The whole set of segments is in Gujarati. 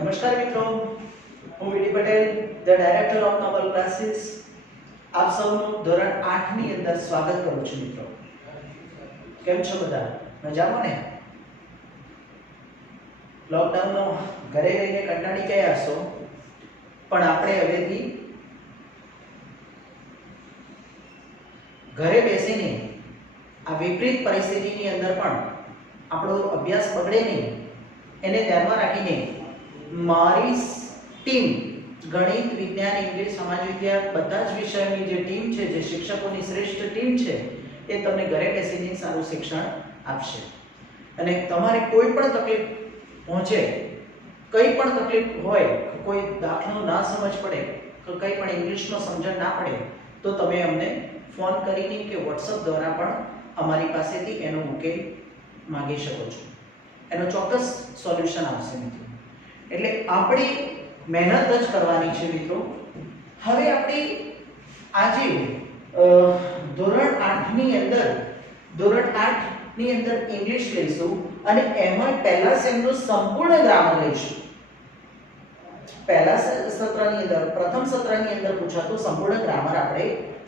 નમસ્કાર મિત્રો, હું VD Patel, the director of Noble Classes, આપ સૌનું ધોરણ 8 ની અંદર સ્વાગત કરું છું મિત્રો. કેમ છો બધા? મજામાં ને? લોકડાઉનનો ઘરે રહીને કંટાળી ગયા હશો, પણ આપણે હવેથી ઘરે બેસીને આ વિપરીત પરિસ્થિતિની અંદર પણ આપણો અભ્યાસ બગડે નહીં એને ધ્યાનમાં રાખીને મારી ટીમ ગણિત, વિજ્ઞાન, ઇંગ્લિશ, સમાજ વિદ્યા બધા જ વિષયોની જે ટીમ છે, જે શિક્ષકોની શ્રેષ્ઠ ટીમ છે, એ તમને ઘરે બેસીને સારું શિક્ષણ આપશે. અને તમારે કોઈ પણ તકલીફ પહોંચે, કંઈ પણ તકલીફ હોય, કોઈ દાખલો ના સમજ પડે, તો કંઈ પણ ઇંગ્લિશમાં સમજણ ના પડે, તો તમે અમને ફોન કરીને કે વોટ્સઅપ દ્વારા પણ અમારી પાસેથી એનો ઉકેલ માંગી શકો છો. એનો ચોક્કસ સોલ્યુશન આવશે મિત્રો. એટલે આપણી મહેનત જ કરવાની છે મિત્રો. હવે આપણે આજે ધોરણ 8 ની અંદર ઇંગ્લિશ લઈશું અને એમાં પહેલા સેમનું સંપૂર્ણ ગ્રામર લઈશું. પહેલા સત્રની અંદર, પ્રથમ સત્રની અંદર પૂછાતું સંપૂર્ણ ગ્રામર આપણે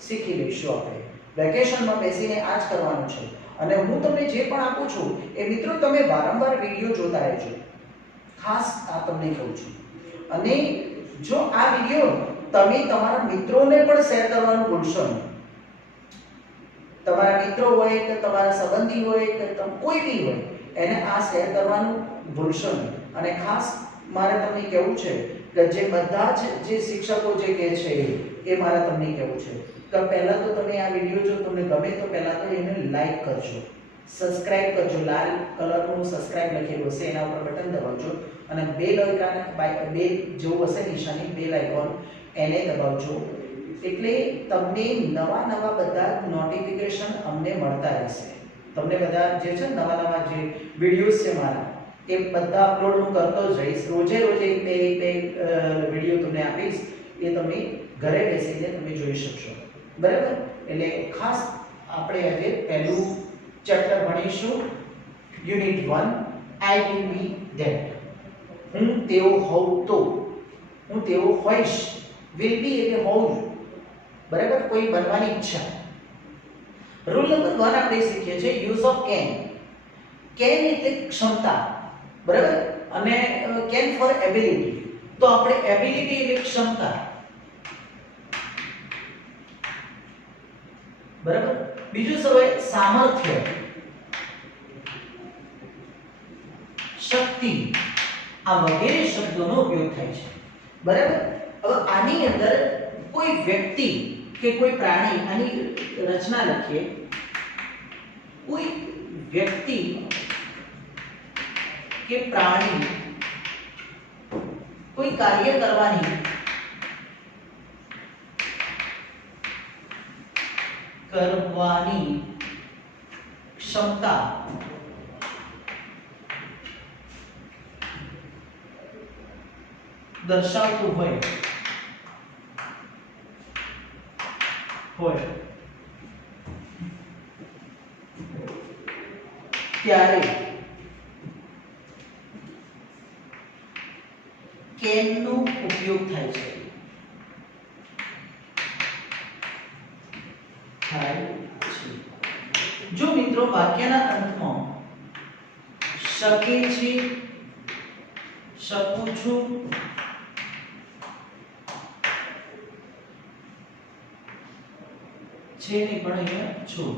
શીખી લઈશું. આપણે વેકેશનમાં બેસીને આ જ કરવાનું છે. અને હું તમને જે પણ આપું છું એ મિત્રો તમે વારંવાર વિડીયો જોતા રહેજો. ખાસ આ તમને કહું છું. અને જો આ વિડીયો તમે તમારા મિત્રોને પણ શેર કરવાનું ભૂલશો નહીં. તમારા મિત્રો હોય કે તમારા સંબંધી હોય કે કોઈ બી હોય, એને આ શેર કરવાનું ભૂલશો નહીં. અને ખાસ મારે તમને કહેવું છે કે જે બધા જ જે શિક્ષકો જે કહે છે એ મારે તમને કહેવું છે કે પહેલા તો તમે આ વિડીયો જો તમને ગમે તો પહેલા તો એને લાઈક કરજો, સબસ્ક્રાઇબ કરજો. લાલ કલરનું સબસ્ક્રાઇબ લખેલું હશે એના ઉપર બટન દબાવજો અને બેલ આઇકન બેલ જેવું હશે નિશાની, બેલ આઇકોન એને દબાવજો. એટલે તમને નવા બધા નોટિફિકેશન અમને મળતા રહેશે. તમને બધા જે છે નવા જે વિડીયોઝ છે મારા એ બધા અપલોડ હું કરતો જ રહીશ. રોજે બે વિડીયો તમને આપીશ, એ તમે ઘરે બેસીને તમે જોઈ શકશો. બરાબર? એટલે ખાસ આપણે આજે પહેલું ચેપ્ટર ભણીશું, unit 1, I will be that. હું તેઓ હોઉં તો, હું તેઓ હોઈશ. વિલ બી એટલે હોવું, બરાબર? કોઈ બનવાની ઈચ્છા. રૂલ નંબર 1 આપણે શીખીએ છીએ યુઝ ઓફ કેન. કેન એટલે ક્ષમતા, બરાબર? અને કેન ફોર એબિલિટી. તો આપણે એબિલિટી એટલે ક્ષમતા, બરાબર? બીજું શું હોય? સામર્થ્ય, શક્તિ. આ વગેરે શબ્દોનો ઉપયોગ થાય છે, બરાબર? હવે આની અંદર કોઈ વ્યક્તિ કે કોઈ પ્રાણી, આની રચના લખીએ. કોઈ વ્યક્તિ કે પ્રાણી કોઈ કાર્ય કરવાની ક્ષમતા દર્શાવતું હોય ત્યારે કેનનો ઉપયોગ થાય છે. જો મિત્રો વાક્યના અંતમાં શકે છે, શકું છું, છે ને પણ અહીંયા છું,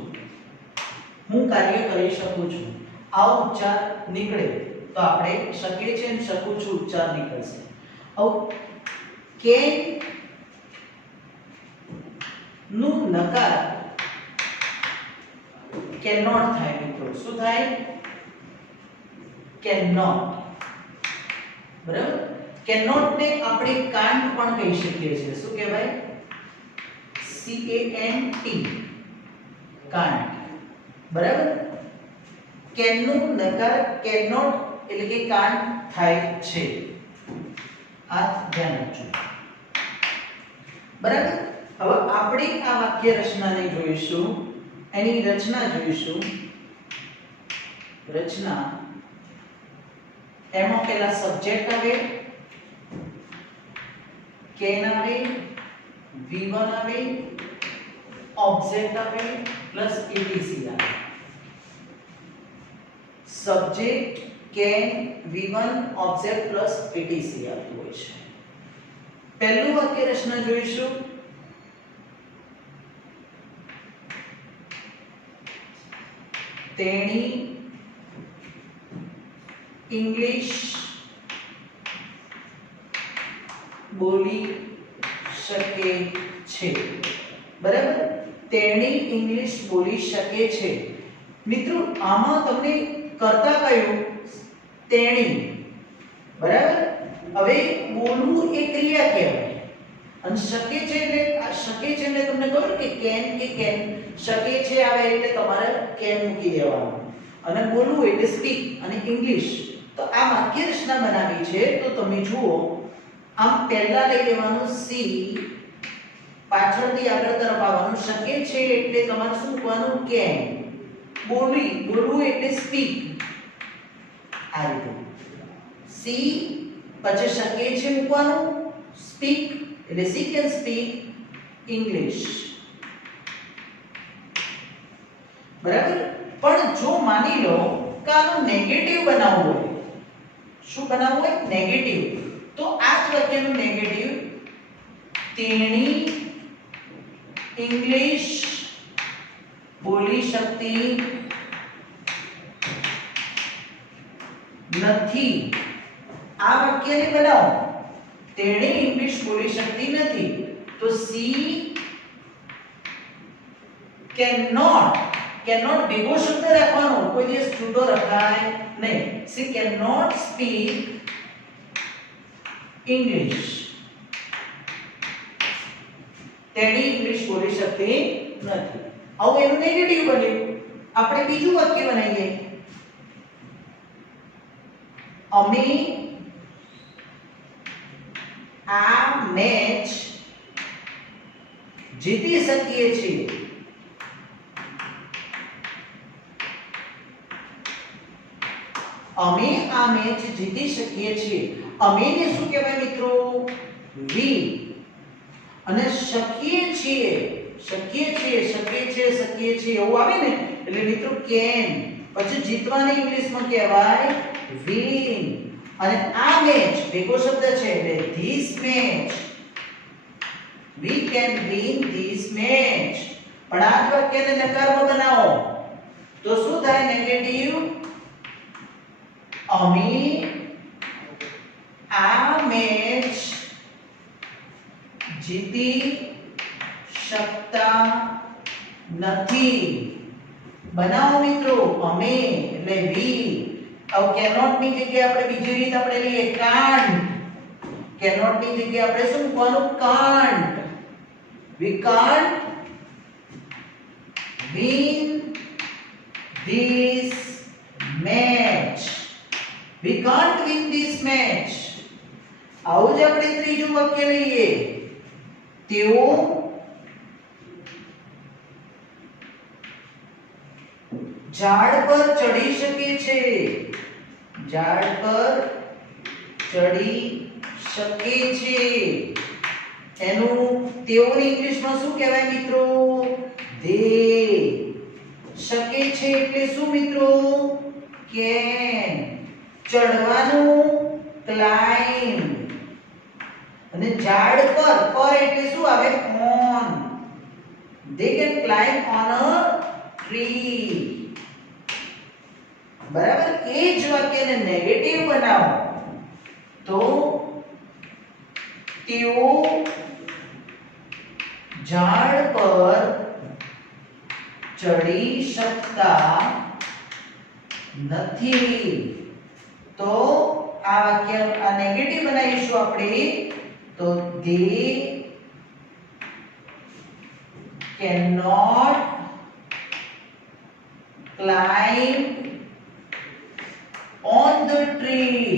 હું કાર્ય કરી શકું છું, આ ઉચ્ચાર નીકળે તો આપણે શકે છે અને શકું છું ઉચ્ચાર નીકળશે. હવે કેન નું નકાર cannot થાય મિત્રો. શું થાય? cannot. બરાબર? cannot ને આપણે can't પણ કહી શકીએ છીએ. શું કહેવાય? CANT, can't. બરાબર? can નું નકાર cannot એટલે કે can't થાય છે. આ ધ્યાન રાખજો. બરાબર? હવે આપણે આ વાક્ય રચનાને જોઈશું, એની રચના જોઈશું. રચના એમાં પહેલા સબ્જેક્ટ આવે, કેન આવે, V1 આવે, ઓબ્જેક્ટ આવે પ્લસ etc આવે. Subject can V1 object plus etc આવતું હોય છે. પહેલું વાક્ય રચના જોઈશું. તેણી ઇંગ્લિશ બોલી શકે છે. બરાબર, તેણી ઇંગ્લિશ બોલી શકે છે. મિત્રો આમાં તમને કરતા કયું? તેણી. બરાબર, હવે બોલવું એ ક્રિયા કહેવાય અને શકે છે એટલે શકે છે એટલે તમને ખબર કે કેન શકે છે આવે એટલે તમારે કેન મૂકી દેવાનું અને બોલવું એટલે સ્પીક અને ઇંગ્લિશ. તો આ વાક્ય રચના બનાવી છે તો તમે જુઓ, આમ પહેલા લઈ લેવાનું સી, પાછળથી આગળ તરફ આવવાનું શકે છે એટલે તમારે શું મૂકવાનું? કેન. બોલવું એટલે સ્પીક. આ રીતે સી પછી શકે છે મૂકવાનું, સ્પીક એટલે સી કેન સ્પીક ઇંગ્લિશ. બરાબર, પણ જો માની લો કે આનું નેગેટિવ બનાવવું હોય, શું બનાવવું હોય? નેગેટિવ. તો આ જ વાક્યનું નેગેટિવ, તેણી ઇંગ્લિશ બોલી શકતી નથી. આ વાક્યને બનાવો, તેણી ઇંગ્લિશ બોલી શકતી નથી. તો સી cannot ભેગો શબ્દ રાખવાનો, કોઈ દિવસ જુદો રખાય નહીં. C cannot speak English. તેણી ઇંગ્લિશ બોલી શકતી નથી. હવે એનું નેગેટિવ બન્યું. આપણે બીજું વાક્ય બનાવીએ, અમે આ મેચ જીતી શકીએ છીએ. અમે આ મેચ જીતી શકીએ છીએ. અમે ને શું કહેવાય મિત્રો? વી. અને શકીએ છીએ એવું આવે ને એટલે મિત્રો કેન. પછી જીતવાને ઇંગ્લિશમાં કહેવાય વિન. અને આ મેચ ભેગો શબ્દ છે એટલે this match. we can win this match. પણ આ જ વાક્યને નકારમાં બનાવો તો શું થાય? નેગેટિવ. અમે આ મેચ જીતી શકતા નથી. બનાવો મિત્રો, અમે એટલે વી. હવે કેનોટ ની જગ્યાએ આપણે બીજી રીત આપણે લઈએ, કાન્ટ. કેનોટ ની જગ્યાએ આપણે શું મૂકવાનું? Can't. we can't win this match. we can't win this match. આવું જ આપણે ત્રીજું વાક્ય લઈએ, તેઓ ઝાડ પર ચડી શકે છે. ઝાડ પર ચડી શકે છે. એનું તેઓની ઇંગ્લિશમાં શું કહેવાય મિત્રો? ધે. શકે છે એટલે શું મિત્રો? કેન. ચડવાનું ક્લાઇમ્બ. અને ઝાડ પર એટલે શું આવે? On. they can climb on a tree. બરાબર, એ જ વાક્યને નેગેટિવ બનાવો તો તેઓ ઝાડ પર ચડી શકતા નથી. તો આ વાક્ય આ નેગેટિવ બનાવીશું આપણે તો they cannot climb on the tree.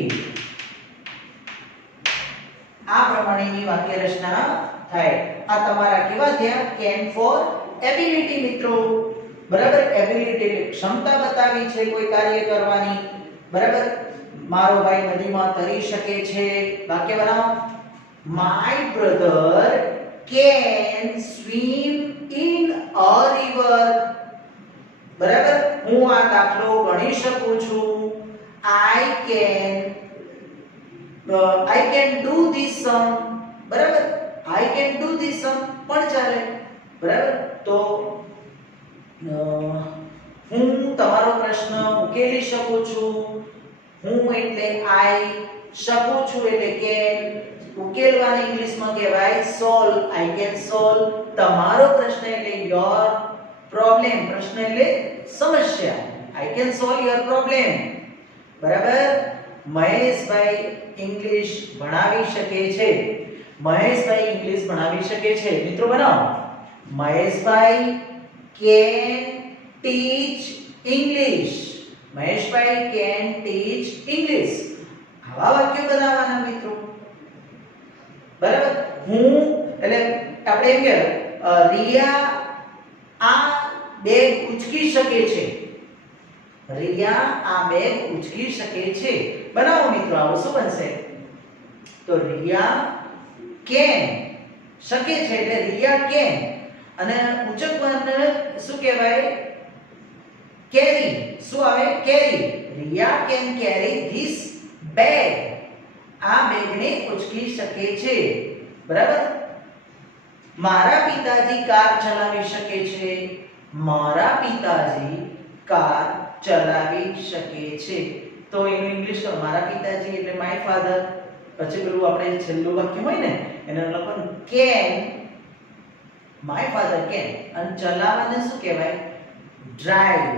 આ પ્રમાણેની વાક્ય રચના થાય. આ તમારા કેવા થયા? can for ability મિત્રો. બરાબર, એબિલિટી એટલે ક્ષમતા બતાવી છે કોઈ કાર્ય કરવાની. બરાબર, મારો ભાઈ નદીમાં તરી શકે છે. વાક્ય બનાવો. My brother can swim in a river. બરાબર, હું આ દાખલો ગણી શકું છું. I can do this sum. બરાબર, I can do this sum પણ ચાલે. બરાબર, તો હું તમારો પ્રશ્ન ઉકેલી શકું છું. હું એટલે I, શકું છું એટલે can, ઉકેલવાને ઇંગ્લિશમાં કહેવાય solve. I can solve. તમારો પ્રશ્ન એટલે your problem. પ્રશ્ન એટલે સમસ્યા. I can solve your problem. બરાબર, મહેશભાઈ ઇંગ્લિશ ભણાવી શકે છે. મહેશભાઈ ઇંગ્લિશ ભણાવી શકે છે. મિત્રો બનાવો, મહેશભાઈ can teach English. Maheshbhai can teach English. આવા વાક્યો બનાવવાના મિત્રો. બરાબર, હું એટલે આપણે એમ કે રિયા આ બેગ ઉચકી શકે છે. રિયા આ બેગ ઉચકી શકે છે. બનાવો મિત્રો, આવું શું બનશે? તો રિયા can, શકે છે એટલે રિયા can, અને ઉચકવાને શું કહેવાય? કેરી. શું આવે? કેરી. Riya can carry this bag. આ બેગને ઉચકી શકે છે. બરાબર, મારા પિતાજી કાર ચલાવી શકે છે. મારા પિતાજી કાર ચલાવી શકે છે. તો એનું ઇંગ્લિશ તો મારા પિતાજી એટલે માય ફાધર. પછી પેલું આપણે છેલ્લું વાક્ય હોય ને એને લખવાનું can, માય ફાધર can, અને ચલાવવાને શું કહેવાય? ડ્રાઈવ.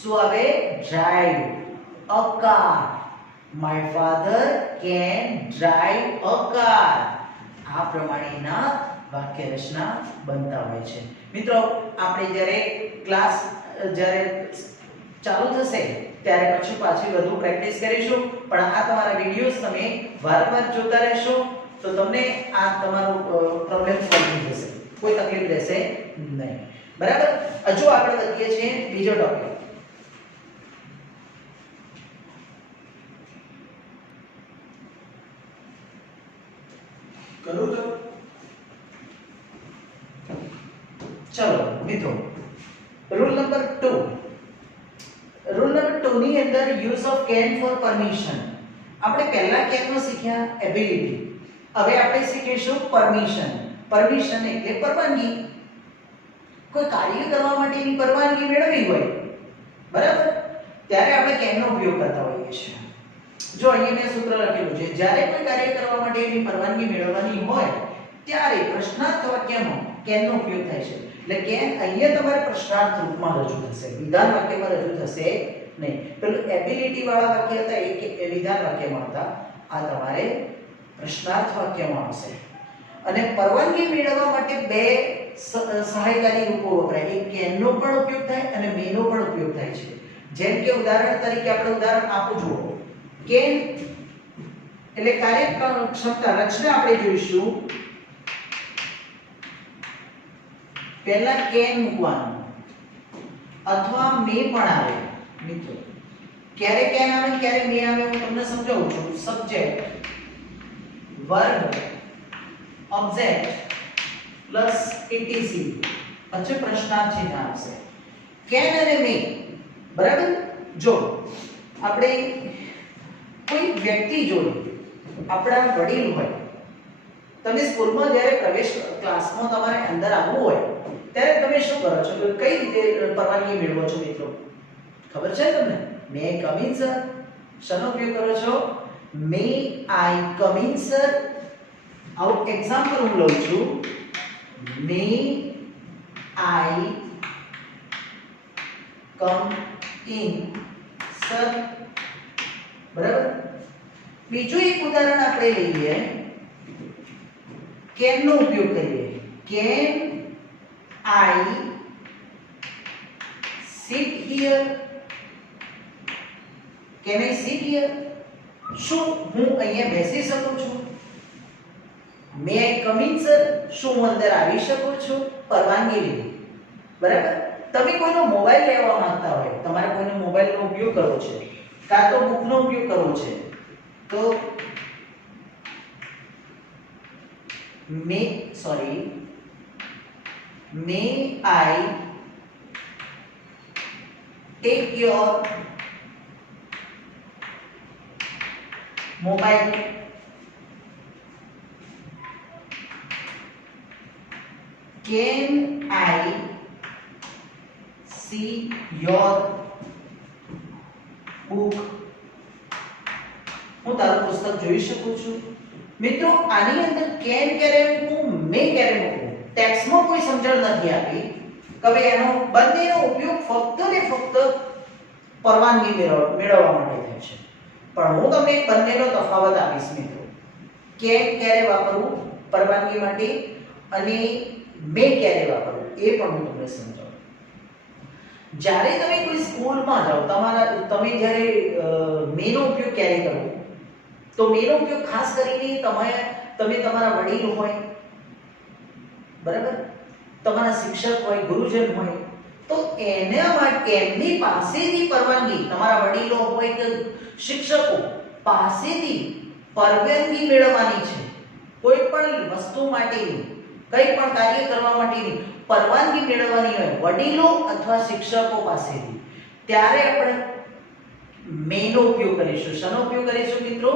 શું આવે? Drive a car. My father can drive a car. આ પ્રમાણેના વાક્ય રચના બનતા હોય છે. મિત્રો, આપણે જ્યારે ક્લાસ જ્યારે ચાલુ થશે ત્યારે પછી પાછી વધુ પ્રેક્ટિસ કરીશું. પણ આ તમારા વિડિયોઝ તમે વારંવાર જોતા રહેશો તો તમને આ તમારો પ્રોબ્લેમ સોલ્વ થઈ જશે. કોઈ તકલીફ રહેશે નહીં. બરાબર, હજુ આગળ વધીએ છીએ બીજો ટોપિક. કરું તો ચલો મિત્રો, રૂલ નંબર 2. રૂલ નંબર 2 ની અંદર use of can for permission. આપણે પહેલા can નો શીખ્યા એબિલિટી. હવે આપણે શીખીશું પરમિશન. પરમિશન એટલે પરવાનગી. કોઈ કાર્ય કરવા માટેની પરવાનગી મેળવવી હોય, બરાબર, ત્યારે આપણે can નો ઉપયોગ કરતા હોઈએ છીએ. જો અહીંયા મેં સૂત્ર લખેલું છે, જ્યારે કોઈ કાર્ય કરવા માટે એની પરવાનગી મેળવવાની હોય ત્યારે પ્રશ્નાર્થ વાક્યમાં can નો ઉપયોગ થાય છે. એટલે can અહીંયા તમારે પ્રશ્નાર્થ રૂપમાં રજૂ થશે, વિધાન વાક્યમાં રજૂ થશે નહીં. પેલું એબિલિટી વાળા વાક્ય હતા એ વિધાન વાક્યમાં હતા, આ તમારે પ્રશ્નાર્થ વાક્યમાં આવશે. અને પરવાનગી મેળવવા માટે બે સહાયકારી રૂપો વપરાય. એક can નો પણ ઉપયોગ થાય અને may નો પણ ઉપયોગ થાય છે. જેમ કે ઉદાહરણ તરીકે આપણે ઉદાહરણ આપું છું. can એટલે કાર્યક્ષમતા રચના આપણે જોઈશું. પહેલા can મૂકવાનું અથવા may પણ આવે. મિત્રો, ક્યારે can આવે ક્યારે may આવે હું તમને સમજાવું છું. Subject, verb, object plus etc પછી પ્રશ્નાર્થ ચિહ્ન આવશે. can અને may. બરાબર, જો આપણે કોઈ વ્યક્તિ જોડે, આપણા વડીલ હોય, તમે સ્કૂલમાં જ્યારે પ્રવેશ ક્લાસમાં તમારે અંદર આવવું હોય ત્યારે તમે શું કરો છો? કઈ રીતે પરવાનગી મેળવો છો મિત્રો? ખબર છે તમને? May come in sir. શેનો ઉપયોગ કરો છો? May I come in sir. Out example હું લઉં છું. May I come in sir. બરાબર, બીજું એક ઉદાહરણ આપણે લઈએ. can નો ઉપયોગ કરીએ. can I sit here? can I sit here? શું હું અહીંયા બેસી શકું છું? may I come in sir? શું હું અંદર આવી શકું છું? પરવાનગી લીધી. બરાબર, તમે કોઈનો મોબાઈલ લેવા માંગતા હોય, તમારે કોઈનો મોબાઈલનો ઉપયોગ કરવો છે કાં તો બુકનો ઉપયોગ કરવો છે, તો may I take your mobile? Can I see your book? હું તારું પુસ્તક જોઈ શકું છું? મિત્રો આની અંદર કેન ક્યારે મૂકવું, મે ક્યારે મૂકવું, ટેક્સ્ટમાં કોઈ સમજણ નથી આપી કે હવે એનો બંનેનો ઉપયોગ ફક્ત ને ફક્ત પરવાનગી મેળવવા માટે થાય છે. પણ હું તમને બંનેનો તફાવત આપીશ મિત્રો. કેન ક્યારે વાપરવું પરવાનગી માટે અને મે ક્યારે વાપરવું એ પણ હું તમને સમજાવું. જ્યારે તમે કોઈ સ્કૂલમાં જાઓ, તમે જ્યારે મેનો ઉપયોગ ક્યારે કરો, તો મેનો ઉપયોગ ખાસ કરીને તમે તમારા વડીલ હોય, બરાબર, તમારા શિક્ષક હોય, ગુરુજન હોય, તો એના માટે એમની પાસેથી પરવાનગી, તમારા વડીલો હોય કે શિક્ષકો પાસેથી પરવાનગી મેળવવાની છે. કોઈ પણ વસ્તુ માટેની, કંઈ પણ કાર્ય કરવા માટેની પરવાનગી મેળવવાની હોય વડીલો અથવા શિક્ષકો પાસેથી, ત્યારે આપણે મેનો ઉપયોગ કરીશું. શાનો ઉપયોગ કરીશું મિત્રો?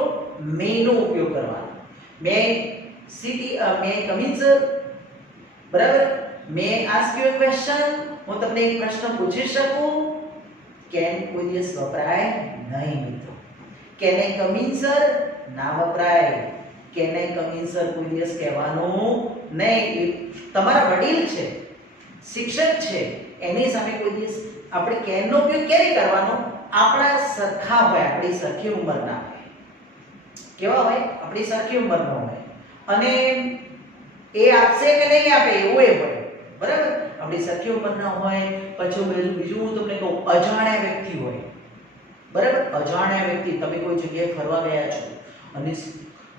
મેનો ઉપયોગ કરવાનો. મે કમ ઇન સર, બરાબર. મે આસ્ક યુ અ ક્વેશ્ચન, હું તમને એક પ્રશ્ન પૂછી શકું? કેન કોઈ દિવસ વપરાય નહીં મિત્રો. Can I come in sir ના વપરાય. Can I come in sir કોઈ દિવસ કહેવાનું નહીં. તમારા વડીલ છે, શિક્ષક છે, એની સામે કોઈ દિવસ આપણે કેન નો ઉપયોગ ક્યારે કરવાનો? આપણા સરખા હોય, આપણી સરખી ઉંમરના હોય. કેવા હોય? આપણી સરખી ઉંમરના હોય અને એ આપશે કે નહીં આપે એવું એ હોય, બરાબર. આપણી સરખી ઉંમરના હોય. પછી બીજું હું તમને કહું, અજાણ્યા વ્યક્તિ હોય, બરાબર. અજાણ્યા વ્યક્તિ, તમે કોઈ જગ્યાએ ફરવા ગયા છો અને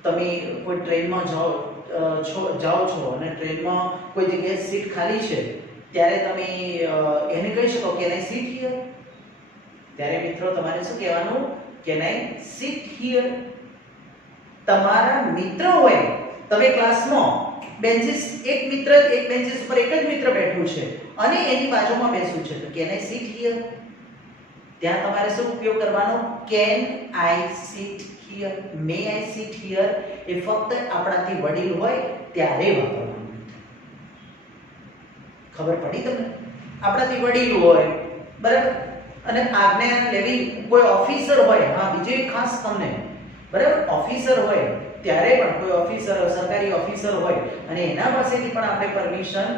તમે કોઈ ટ્રેનમાં જાઓ છો અને ટ્રેનમાં કોઈ જગ્યાએ સીટ ખાલી છે, ત્યારે તમે એને કહી શકો કે આઈ સીટ હિયર. ત્યારે મિત્રો તમારે શું કહેવાનું? Can I sit here. તમારા મિત્ર હોય, તમે ક્લાસમાં એક બેન્ચીસ ઉપર એક જ મિત્ર બેઠું છે અને એની બાજુમાં બેસું છે, તો કેન આઈ સીટ હિયર. ત્યાં તમારે શું ઉપયોગ કરવાનો? Can I sit here. May I sit here એ ફક્ત આપણાથી વડીલ હોય ત્યારે વાપરવાનું. ખબર પડી તમને? આપણાથી વડીલ હોય, બરાબર, અને આજ્ઞા લેવી, કોઈ ઓફિસર હોય, હા બીજું એક ખાસ તમને, બરાબર, ઓફિસર હોય ત્યારે પણ, કોઈ ઓફિસર, સરકારી ઓફિસર હોય અને એના પાસેથી પણ આપણે પરમિશન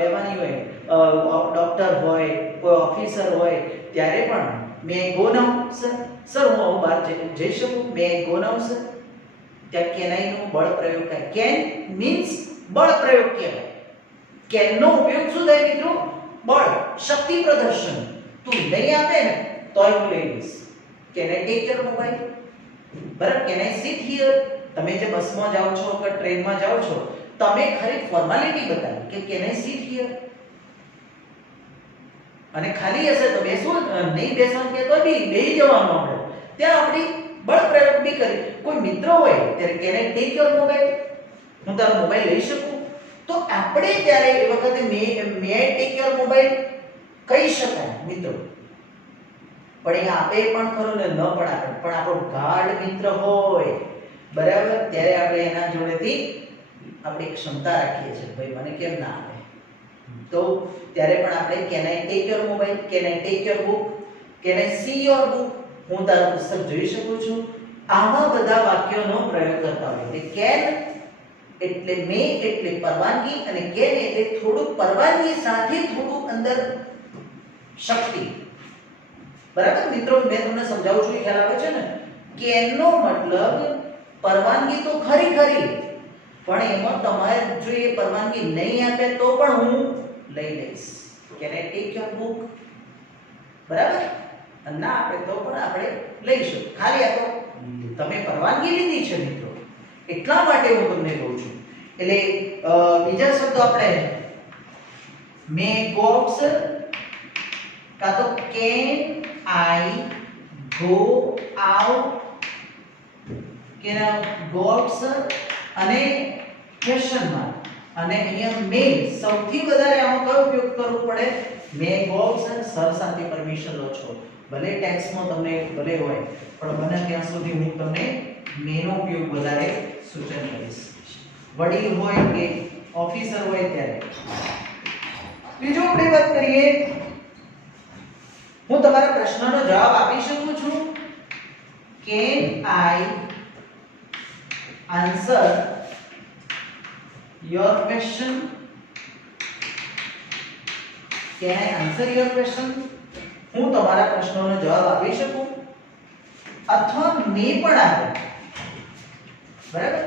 લેવાની હોય, ડોક્ટર હોય, કોઈ ઓફિસર હોય, ત્યારે પણ may I go now sir, sir હું બહાર જઈ શકું? May I go now sir. ત્યાં કેન આઈ નો બળ પ્રયોગ થાય. કેન મીન્સ બળ પ્રયોગ કહેવાય. કેન નો ઉપયોગ શું થાય મિત્રો? બળ, શક્તિ પ્રદર્શન. તું નહીં આપે ને તોય હું લઈ લઈશ. Can I take your mobile? બરાબર. Can I sit here? તમે જે બસમાં જાઓ છો કે ટ્રેનમાં જાઓ છો, તમે ખરી ફોર્માલિટી બતાવી કે કેન આઈ સીટ હિયર, અને ખાલી હશે તો બેસવું, નહીં બેસવાનું કે તો બી બેહી જવાનું. આપણે ત્યાં આપણી બળ પ્રયોગ બી કરી. કોઈ મિત્ર હોય ત્યારે can I take your mobile? હું તારો મોબાઈલ લઈ શકું? તો આપણે ત્યારે એ વખતે મે આઈ ટેક યોર મોબાઈલ કહી શકાય મિત્રો. પણ એ આપે પણ ખરો ને ન પણ આપે, પણ આપણો ગાઢ મિત્ર હોય, બરાબર, ત્યારે આપણે એના જોડેથી આપણી ક્ષમતા રાખીએ છીએ, ભાઈ મને કેમ ના આપે, તો ત્યારે પણ આપણે can I take your mobile, can I take your book, can I C your book, હું તારું પુસ્તક જોઈ શકું છું. આવા બધા વાક્યોનો પ્રયોગ કરતા હોય. એટલે કેન એટલે મે એટલે પરવાનગી, અને કેન એટલે થોડુંક પરવાનગી સાથે થોડુંક અંદર શક્તિ. બરાબર મિત્રો, મેં તમને સમજાવું છું, ખ્યાલ આવે છે ને? કેન નો મતલબ પરવાનગી તો ખરી, પણ એમાં તમારે જો એ પરવાનગી નહીં આપે તો પણ હું લઈ લઈશ. Can I take your book? બરાબર. ના આપે તો પણ આપણે લઈશું. ખાલી આ તો તમે પરવાનગી લીધી છે મિત્રો, એટલા માટે હું તમને કહું છું. એટલે બીજા શબ્દો આપણે મે ગો આઉટ સર, કાં તો can I go out, can I go out sir, અને ક્વેશ્ચન માર્ક અને અહીંયા મે સૌથી વધારે આમાં કયો ઉપયોગ કરવો પડે મે ગોવ્સ અને સર સાથે પરમિશન લો છો ભલે ટેક્સ્ટમાં તમને ભલે હોય પણ બને ત્યાં સુધી હું તમને મેનો ઉપયોગ વધારે સૂચન કરીશ વડીલ હોય કે ઓફિસર હોય ત્યારે બીજો આપણે વાત કરીએ હું તમારા પ્રશ્નનો જવાબ આપી શકું છું can I answer your question can I answer your question હું તમારા પ્રશ્નોનો જવાબ આપી શકું અથવા મે પણ આવે બરાબર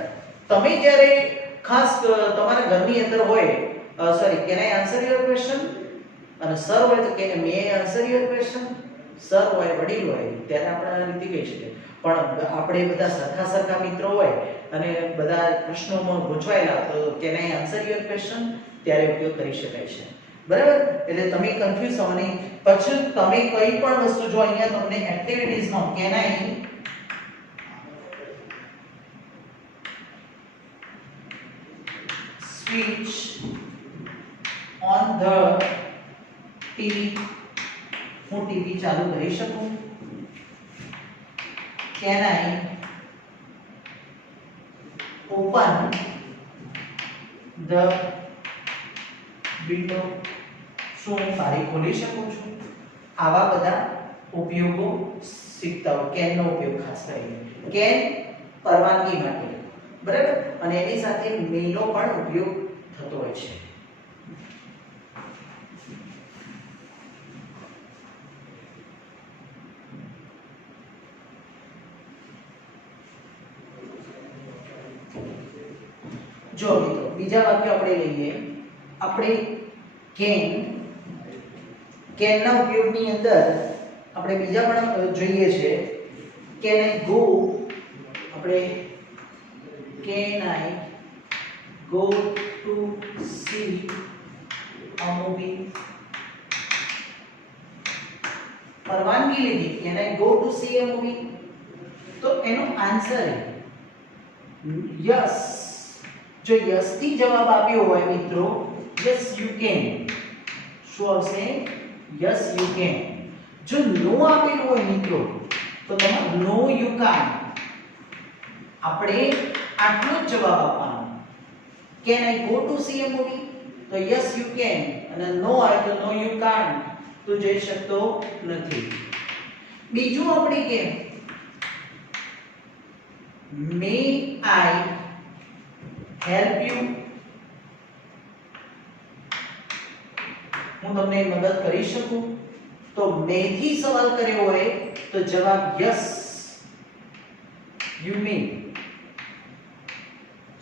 તમે જ્યારે ખાસ તમારા ઘરની અંદર હોય sorry can I answer your question અને સર હોય તો કે મે I answer your question sir હોય વડીલ હોય ત્યારે આપણે આ રીતે કહી શકીએ પણ આપણે બધા સરખા મિત્રો હોય અને બધા પ્રશ્નોમાં ગૂંચવાયેલા તો can I answer your question ત્યારે ઉપયોગ કરી શકાય છે બરાબર એટલે તમે કન્ફ્યુઝ થો નહીં પછી તમે કઈ પણ વસ્તુ જો અહીંયા તમને એક્ટિવિટીઝમાં can I switch on the TV હું ટીવી ચાલુ કરી શકું can I open the window શું હું બારી ખોલી શકું છું આવા બધા ઉપયોગો શીખતા હોય can નો ઉપયોગ ખાસ કરીને can પરવાનગી માટે બરાબર અને એની સાથે may નો પણ ઉપયોગ થતો હોય છે જો મિત્રો બીજા વાક્ય આપણે લઈએ આપણે can ના ઉપયોગની અંદર આપણે બીજા પણ જોઈએ છે can I go આપણે can I go to see a movie પરવાનગી લીધી can I go to see a movie તો એનો આન્સર યસ જો યસ થી જવાબ આપ્યો હોય મિત્રો yes you can શું આવશે yes you can જો નો આપેલું હોય મિત્રો તો તમારે no you can't આપણે આટલો જ જવાબ આપવાનો can I go to see a movie તો yes you can અને નો આવે તો no you can't તું જઈ શકતો નથી બીજું આપણે કે may I help you હું તમને મદદ કરી શકું તો may થી સવાલ કર્યો હોય તો જવાબ yes you may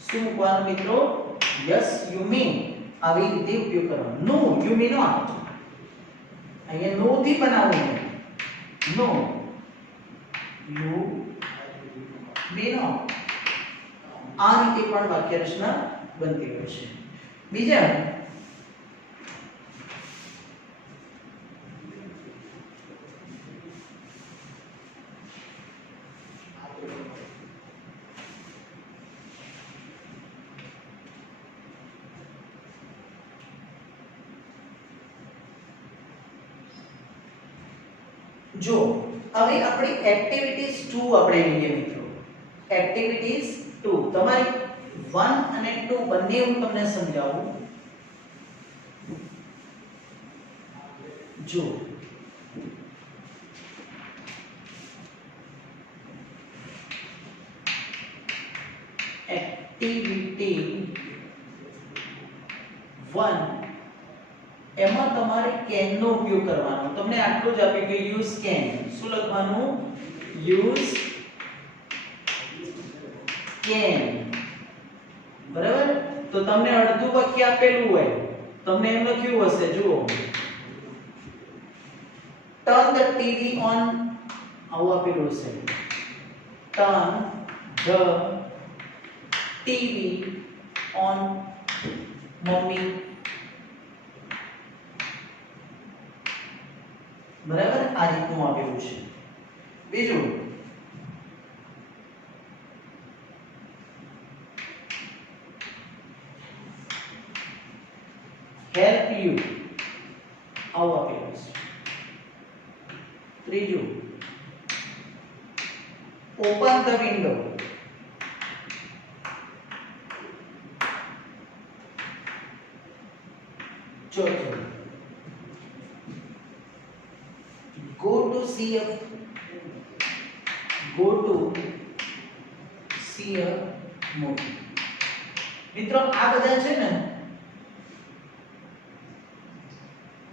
શું મૂકવાનું મિત્રો yes you may આવી રીતે ઉપયોગ કરવાનો no you may not અહીંયા no થી બનાવવું no you may not આ રીતે પણ વાક્ય રચના બનતી હોય છે બીજા જો હવે આપણે એક્ટિવિટીઝ 2 આપણે લઈએ મિત્રો એક્ટિવિટીઝ 2 તમારી 1 અને 2 બંને હું તમને સમજાવું જો એક્ટિવિટી 1 એમાં તમારે can નો ઉપયોગ કરવાનો તમને આટલું જ આપ્યું કે યુઝ can શું લખવાનું યુઝ can બરાબર તો તમને અડધું વાક્ય આપેલું હોય તમને એમ લખ્યું હશે જુઓ turn the TV on આવું આપેલું હશે turn the TV on mummy બરાબર આ રીતનું આપેલું છે બીજું હેલ્પ યુ આવું આપેલું છે. ત્રીજું ઓપન ધ વિન્ડો. ચોથું go to see a movie. મિત્રો આ બધા છે ને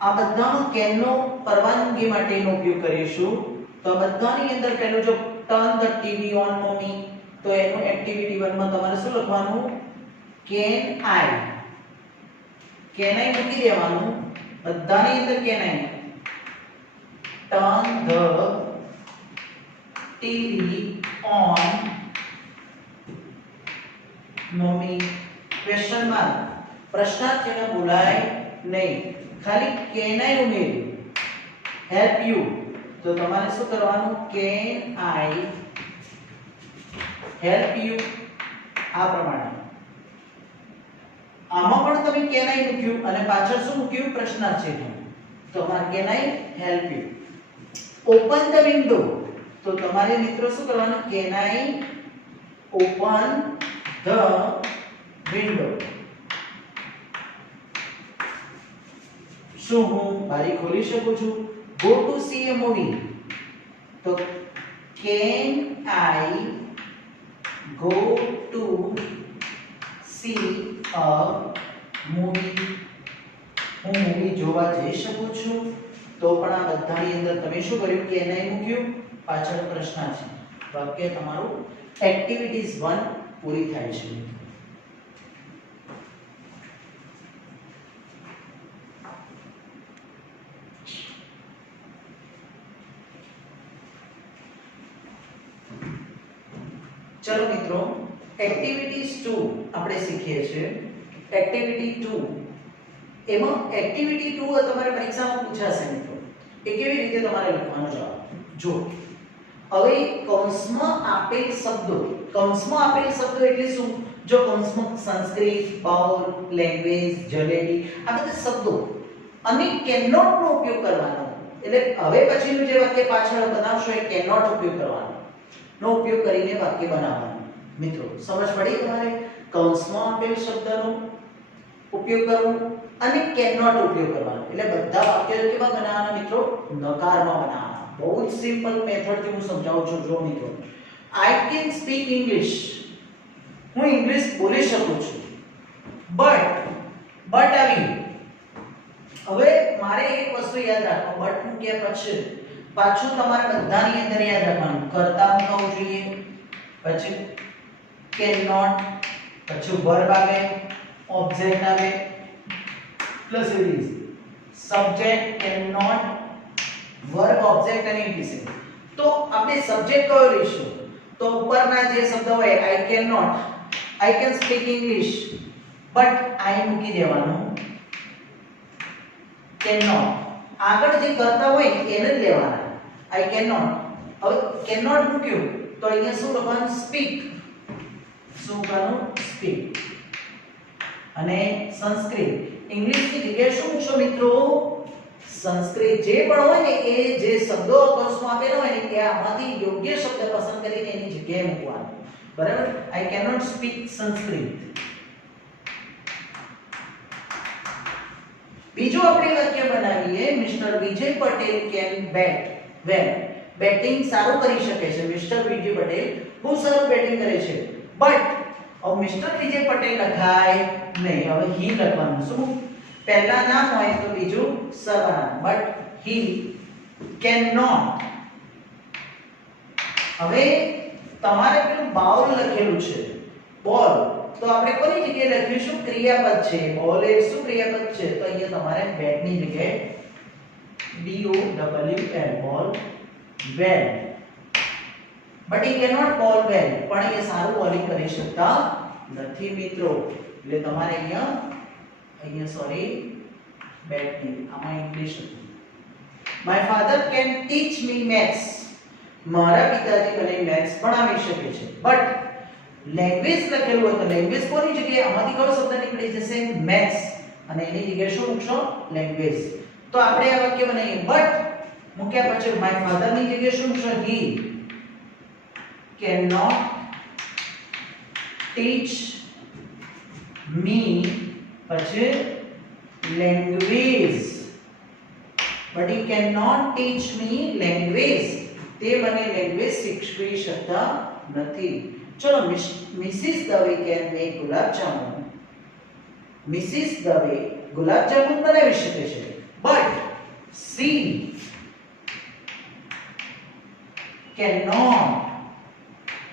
આ બધાનો કેનનો પરવાનગી માટેનો ઉપયોગ કરીશું. તો આ બધાની અંદર પહેલું જો turn the TV on mummy, તો એનું એક્ટિવિટી 1 માં તમારે શું લખવાનું? કેન આઈ મૂકી દેવાનું બધાની અંદર. Can I turn the TV on mummy question mark પ્રશ્નાર્થ ચિહ્ન બોલાય નહીં, ખાલી કેન આઈ ઉમેર્યું. હેલ્પ યુ તો તમારે શું કરવાનું? કેન આઈ હેલ્પ યુ આ પ્રમાણે. આમાં પણ તમે કેન આઈ મૂક્યું અને પાછળ શું મૂક્યું? પ્રશ્નાર્થ ચિહ્ન. તો તમારે can I help you. Open the window તો તમારે મિત્રો શું કરવાનું? Can I open the window. શું હું બારી ખોલી શકું છું? Go to see a movie તો can I go to see a movie. હું મૂવી જોવા જઈ શકું છું. તો પણ આ બધાની અંદર તમે શું કર્યું? કેન આઈ મૂક્યું, પાછળ પ્રશ્ન છે. વાક્ય તમારું એક્ટિવિટીઝ 1 પૂરી થાય છે. ચલો મિત્રો એક્ટિવિટીઝ 2 આપણે શીખીએ છીએ. એક્ટિવિટી 2 એમાં એક્ટિવિટી 2 તમારે પરીક્ષામાં પૂછાશે મિત્રો. એ કેવી રીતે તમારે લખવાનો જવાબ? જો હવે કૌંસમાં આપેલ શબ્દો એટલે શું? જો કૌંસમાં સંસ્કૃત, બાઉલ, લેંગ્વેજ, જલેબી આ બધા શબ્દો અને કેનોટ નો ઉપયોગ કરવાનો. એટલે હવે પછીનું જે વાક્ય પાછળ બનાવશો એ કેનોટ ઉપયોગ કરવાનો નો ઉપયોગ કરીને વાક્ય બનાવવાનું. મિત્રો સમજ પડી તમારે? કૌંસમાં આપેલ શબ્દનો ઉપયોગ કરવો અને કેનોટ ઉપયોગ કરવાનો. એટલે બધા વાક્યો કેવા બનાવવાના મિત્રો? નકારમાં બનાવવાના. બહુ જ સિમ્પલ મેથડ થી હું સમજાવું છું. જો મિત્રો I can speak English, હું ઇંગ્લિશ બોલી શકું છું. બટ આવી હવે મારે એક વસ્તુ યાદ રાખો. બટ મૂક્યા પછી પાછું તમારે બધાની અંદર યાદ રાખવાનું. કરતા મૂકવું જોઈએ, પછી cannot, પછી verb આવે, object આવે, plus it is subject, cannot, verb, object અને it is. તો આપણે સબ્જેક્ટ કયો લઈશું? તો ઉપરના જે શબ્દ હોય I cannot, I can speak English, but I મૂકી દેવાનું. cannot આગળ જે કરતા હોય એને જ લેવાના. I cannot. હવે cannot મૂક્યું તો અહીંયા શું લખવાનું? speak. શું લખવાનું? speak. અને સંસ્કૃત ઇંગ્લિશની જગ્યાએ શું મૂકશો મિત્રો? સંસ્કૃત. જે પણ હોય ને એ જે શબ્દો કૌંસમાં આપેલા હોય ને એ આમાંથી યોગ્ય શબ્દ પસંદ કરીને એની જગ્યાએ મૂકવાનો. બરાબર? I cannot speak Sanskrit. બીજું આપણે વાક્ય બનાવીએ. Mister Vijay Patel can bat well. Batting સારું કરી શકે છે. મિસ્ટર વિજય પટેલ બહુ સારું બેટિંગ કરે છે. બટ હવે મિસ્ટર વિજય પટેલ લખાય નહીં. હવે હી લખવાનું. શું? પહેલા નામ હોય તો બીજું સર્વનામ. But he cannot. હવે તમારે પેલું બાઉલ લખેલું છે બોલ, તો આપણે કોની જગ્યાએ લખીશું? ક્રિયાપદ છે. બોલ એ શું ક્રિયાપદ છે? તો અહીંયા તમારે બેટ ની જગ્યાએ BOWL બોલ વેલ. બટ he cannot bowl well. પણ એ સારું બોલિંગ કરી શકતા નથી મિત્રો. એટલે તમારે અહીંયા સોરી બેટ ની આમાં ઇંગ્લિશ હતું. My father can teach me maths. મારા પિતાજી મને મેથ્સ ભણાવી શકે છે. બટ લેંગ્વેજ લખેલું હોય તો લેંગ્વેજ કોની જગ્યાએ? આમાંથી કયો શબ્દ નીકળી જશે? મેથ્સ. અને એની જગ્યાએ શું મૂકશો લેંગ્વેજ તો આપણે આ વાક્ય બનાવીએ બટ મૂક્યા પછી માય ફાધર ની જગ્યાએ શું મૂકશો he cannot teach me પછી language but he cannot teach me language તે મને લેંગ્વેજ શીખવી શકતા નથી ચલો Mrs Dave can make gulab jamun Mrs Dave gulab jamun બનાવી શકે છે but she cannot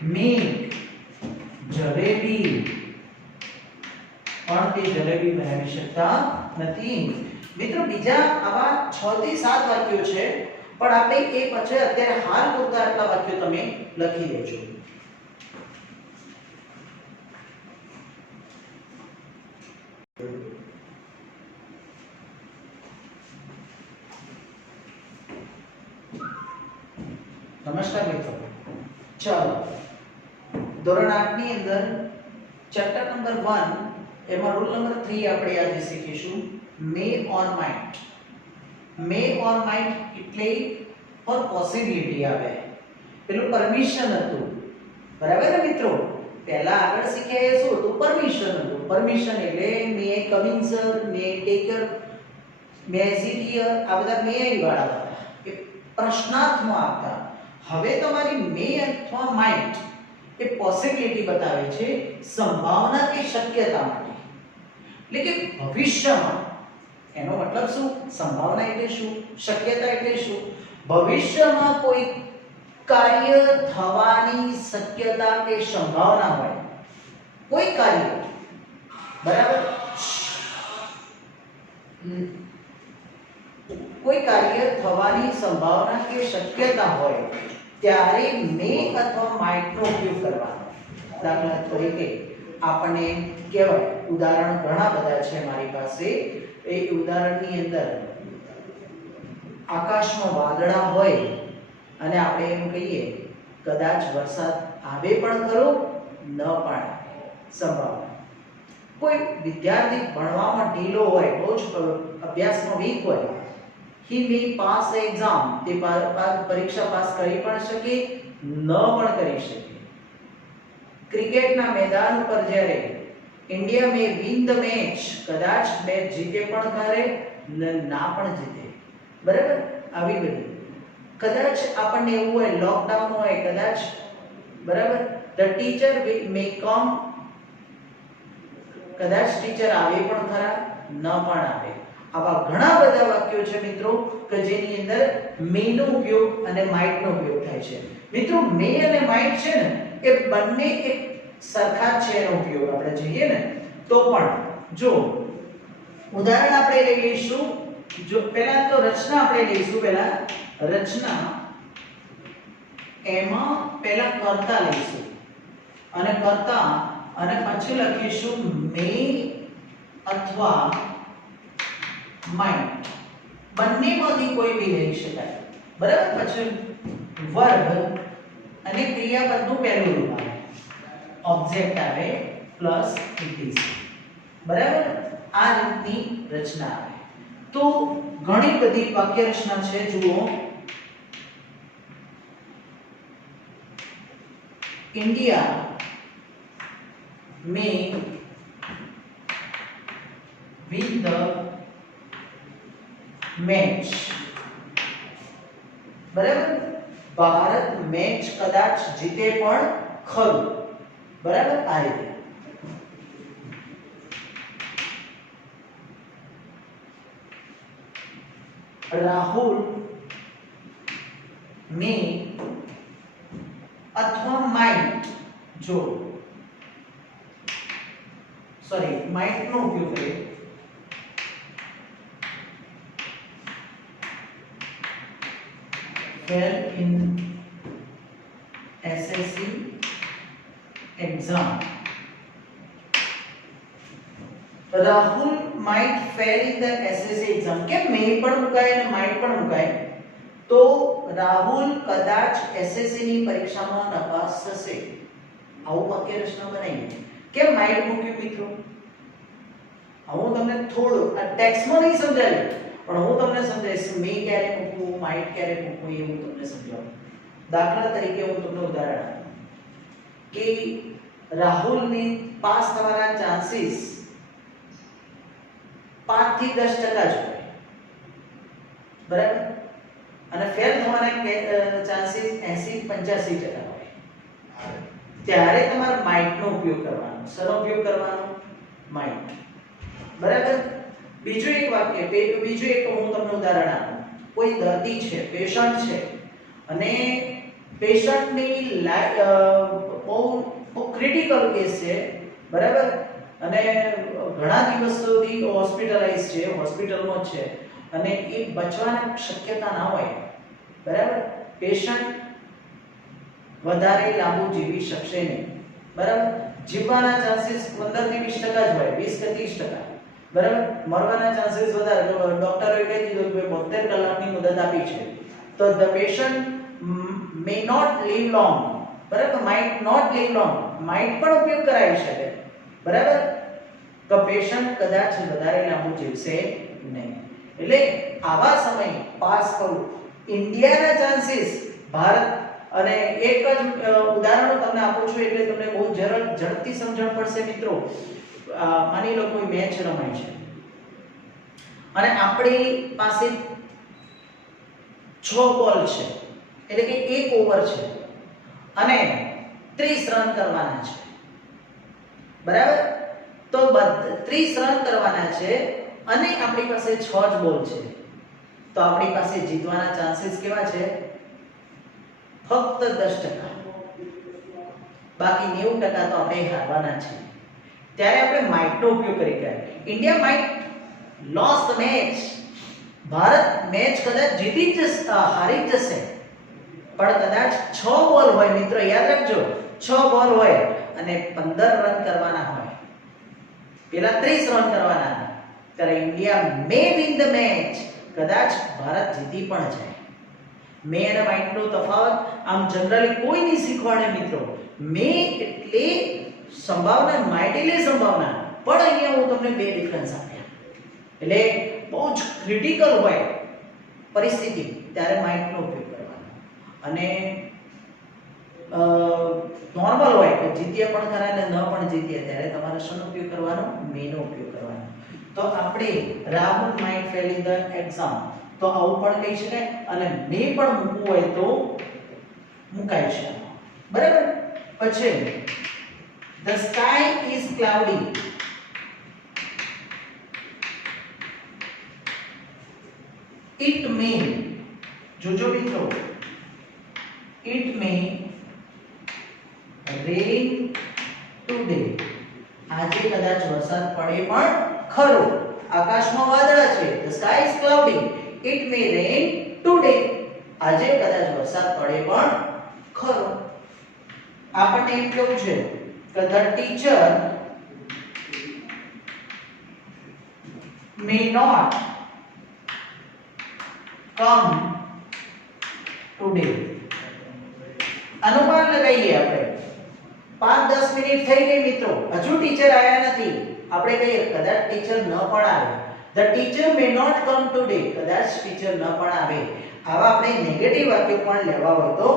make jalebi પણ તે જલેબી બનાવી શકતા નથી મિત્રો બીજા આવા 6 થી 7 વાક્યો છે પણ આપણે એ પછી અત્યારે હાલ પૂરતા આટલા વાક્યો તમે લખી લેજો નમસ્કાર મિત્રો ચાલો ધોરણ 8 ની અંદર ચેપ્ટર નંબર 1 એમાં રૂલ નંબર 3 આપણે આજે શીખીશું મે ઓર માઇટ મે ઓર માઇટ એટલે ફોર પોસિબિલિટી આવે પેલું પરમિશન હતું બરાબર ને મિત્રો પહેલા આગળ શીખ્યા એ શું હતું પરમિશન એટલે may come in sir may take your may sit here આ બધા મે વાળા હતા એ પ્રશ્નાર્થમાં આવતા હવે તમારી મે અથવા માઇટ એ પોસિબિલિટી બતાવે છે સંભાવના કે શક્યતા માટે એટલે કે ભવિષ્યમાં એનો મતલબ શું સંભાવના એટલે શું શક્યતા એટલે શું ભવિષ્યમાં કોઈ કાર્ય થવાની શક્યતા કે સંભાવના હોય કોઈ કાર્ય બરાબર કોઈ કાર્ય થવાની સંભાવના કે શક્યતા હોય ત્યારે મે અથવા માઇટ નો ઉપયોગ કરવાનો દાખલા તરીકે આપણને કહેવાય ઉદાહરણ ઘણા બધા છે મારી પાસે એ ઉદાહરણની અંદર આકાશમાં વાદળા હોય અને આપણે એમ કહીએ કદાચ વરસાદ આવે પણ ખરો ન પણ આવે સંભાવના કોઈ વિદ્યાર્થી ભણવામાં ઢીલો હોય બહુ જ અભ્યાસમાં વીક હોય he may pass the exam તે પરીક્ષા પાસ કરી પણ શકે ન પણ કરી શકે ક્રિકેટના મેદાન ઉપર જ્યારે India May win the match કદાચ મેચ જીતે પણ ખરે ના પણ જીતે બરાબર આવી બધી કદાચ આપણને એવું હોય લોકડાઉન હોય કદાચ બરાબર ધ ટીચર મે કમ કદાચ ટીચર આવે પણ ખરા ન પણ આવે આવા ઘણા બધા વાક્યો છે મિત્રો કે જેની અંદર મે નો ઉપયોગ અને માઇટ નો ઉપયોગ થાય છે મિત્રો મે અને માઇટ છે ને એ બંને એક સરખા છે એનો ઉપયોગ આપણે જોઈએ ને તો પણ જો ઉદાહરણ આપણે લઈ લઈશું જો પહેલા તો રચના આપણે લઈશું પહેલા રચના એમાં પહેલા કર્તા લઈશું અને કર્તા અને પછી લખીશું મે અથવા માઇટ બંનેમાંથી કોઈ બી લઈ શકાય બરાબર પછી વર્બ અને ક્રિયાપદનું પહેલું રૂપ આવે ઓબ્જેક્ટ આવે પ્લસ ઇટ ઇઝ બરાબર આ રીતની રચના આવે તો ઘણી બધી વાક્ય રચના છે જુઓ India May win the match બરાબર ભારત મેચ કદાચ જીતે પણ ખરું બરાબર આ રીતે રાહુલ મે અથવા માઇટ જો સોરી માઇટ નો ઉપયોગ કરીએ fail in SSC exam Rahul might fail in the SSC exam કે may પણ મુકાય અને might પણ મુકાય તો રાહુલ કદાચ SSC ની પરીક્ષામાં નપાસ થશે આવું વાક્ય રચના બનાવીએ કેમ might મૂક્યું મિત્રો હું તમને થોડું આ ટેક્સ્ટમાં નહીં સમજાવ્યું, પણ હું તમને સમજાવીશ મે ક્યારે મૂકવું, માઇટ ક્યારે મૂકવું એ હું તમને સમજાવું. દાખલા તરીકે હું તમને ઉદાહરણ આપું કે રાહુલની પાસ થવાના ચાન્સીસ 5 થી 10% જ હોય, બરાબર, અને ફેલ થવાના ચાન્સીસ 80-85% હોય. ત્યારે તમારે માઇટનો ઉપયોગ કરવાનો. શેનો ઉપયોગ કરવાનો? માઇટ. બરાબર. બીજું એક હું તમને ઉદાહરણ આપું. કોઈ દર્દી છે, પેશન્ટ છે, અને પેશન્ટની બહુ ક્રિટિકલ કેસ છે, બરાબર, અને ઘણા દિવસ સુધી હોસ્પિટલાઇઝ છે, હોસ્પિટલમાં છે, અને એ બચવાની શક્યતા ના હોય, બરાબર, પેશન્ટ વધારે લાંબુ જીવી શકશે નહીં, બરાબર, જીવવાના ચાન્સીસ 15 થી 20% જ હોય, 20 કે 30%, બરાબર, મરવાના ચાન્સીસ વધારે. ડોક્ટરોએ કહી દીધું કે 72 કલાકની મુદત આપી છે, તો the patient may not live long, બરાબર, might not live long, might પણ ઉપયોગ કરાવી શકે, બરાબર, તો પેશન્ટ કદાચ વધારે લાંબુ જીવશે નહીં. એટલે આવા સમયે પાસ કરવું. ઇન્ડિયાના ચાન્સીસ, ભારત, અને એક જ ઉદાહરણ તમને આપું છું એટલે તમને બહુ ઝડપથી સમજણ પડશે મિત્રો. માની લો કોઈ મેચ રમાય છે અને આપણી પાસે 6 બોલ છે, એટલે કે 1 ઓવર છે, અને 30 રન કરવાના છે, બરાબર, તો 30 રન કરવાના છે અને આપણી પાસે 6 જ બોલ છે, તો આપણી પાસે જીતવાના ચાન્સીસ કેવા છે? ફક્ત 10%. બાકી 90% તો આપણે હારવાના છે. ત્યારે આપણે માઇટનો ઉપયોગ કરી ગયા. India might loss the match. Bharat match કદાચ જીતી જ હારી જ જશે, પણ કદાચ 6 બોલ હોય મિત્રો, યાદ રાખજો, 6 બોલ હોય અને 15 રન કરવાના હોય, પેલા 30 રન કરવાના, ત્યારે India May win the match. કદાચ ભારત જીતી પણ જાય. મે અને માઇટનો તફાવત આમ જનરલી કોઈ નહીં શીખવાડે મિત્રો. મે એટલે સંભાવના, માઇટ એટલે સંભાવના, પણ અહીંયા હું તમને બે ડિફરન્સ આપ્યા. એટલે બહુ જ ક્રિટિકલ હોય પરિસ્થિતિ ત્યારે માઇટનો ઉપયોગ કરવાનો, અને નોર્મલ હોય કે જીતીએ પણ ખરા ને ન પણ જીતીએ ત્યારે તમારે શેનો ઉપયોગ કરવાનો? મેનો ઉપયોગ કરવાનો. તો આપણે Rahul might fail in the exam, તો આવું પણ કહી શકાય, અને મે પણ મૂકવું હોય તો મુકાઈ શકે, બરાબર. પછી the sky is cloudy. It may, જોજો મિત્રો, it may rain today. આજે કદાચ વરસાદ પડે પણ ખરો. આકાશમાં વાદળા છે, the sky is cloudy. It may rain today. આજે કદાચ વરસાદ પડે પણ ખરો. આપણને એમ કેવું છે કે the teacher may not come today. અનુમાન લગાવીએ આપણે. 5-10 મિનિટ થઈ ગઈ મિત્રો, હજુ ટીચર આયા નથી. આપણે કહીએ કદાચ ટીચર ન પણ આવે. The teacher may not come today. કદાચ ટીચર ન પણ આવે. આવા આપણે નેગેટિવ વાક્ય પણ લેવા હોય તો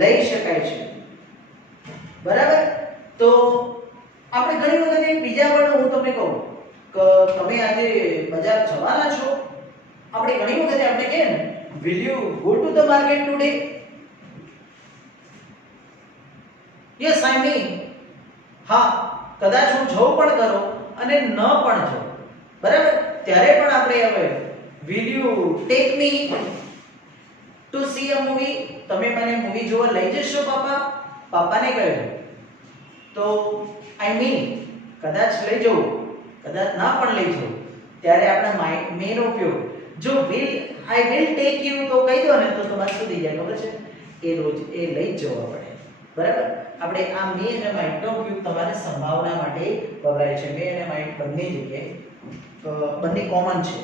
લઈ શકાય છે, બરાબર. તો આપણે ઘણી વખત બીજા પણ હું તમને કહું કે તમે આજે બજાર જવાના છો. આપણે ઘણી વખત આપણે કહીએ ને, will you go to the market today? Yes, I mean. હા, કદાચ હું જઉં પણ કરો અને ન પણ જઉં, બરાબર, ત્યારે પણ આપણે હવે will you take me to see a movie? તમે મને મૂવી જોવા લઈ જશો પાપા? પાપાને કહ્યું તો I mean કદાચ લઈ જવું, કદાચ ના પણ લઈ જવું, ત્યારે આપણે મેનો ઉપયોગ. જો will I will take you તો કહી દો ને, તો તમારે શું થઈ જાય ખબર છે? એ રોજ એ લઈ જ જવા પડે, બરાબર. આપણે આ મે અને માઇટનો ઉપયોગ તમારે સંભાવના માટે વપરાય છે. મે અને માઇટ બંને જગ્યાએ બંને કોમન છે.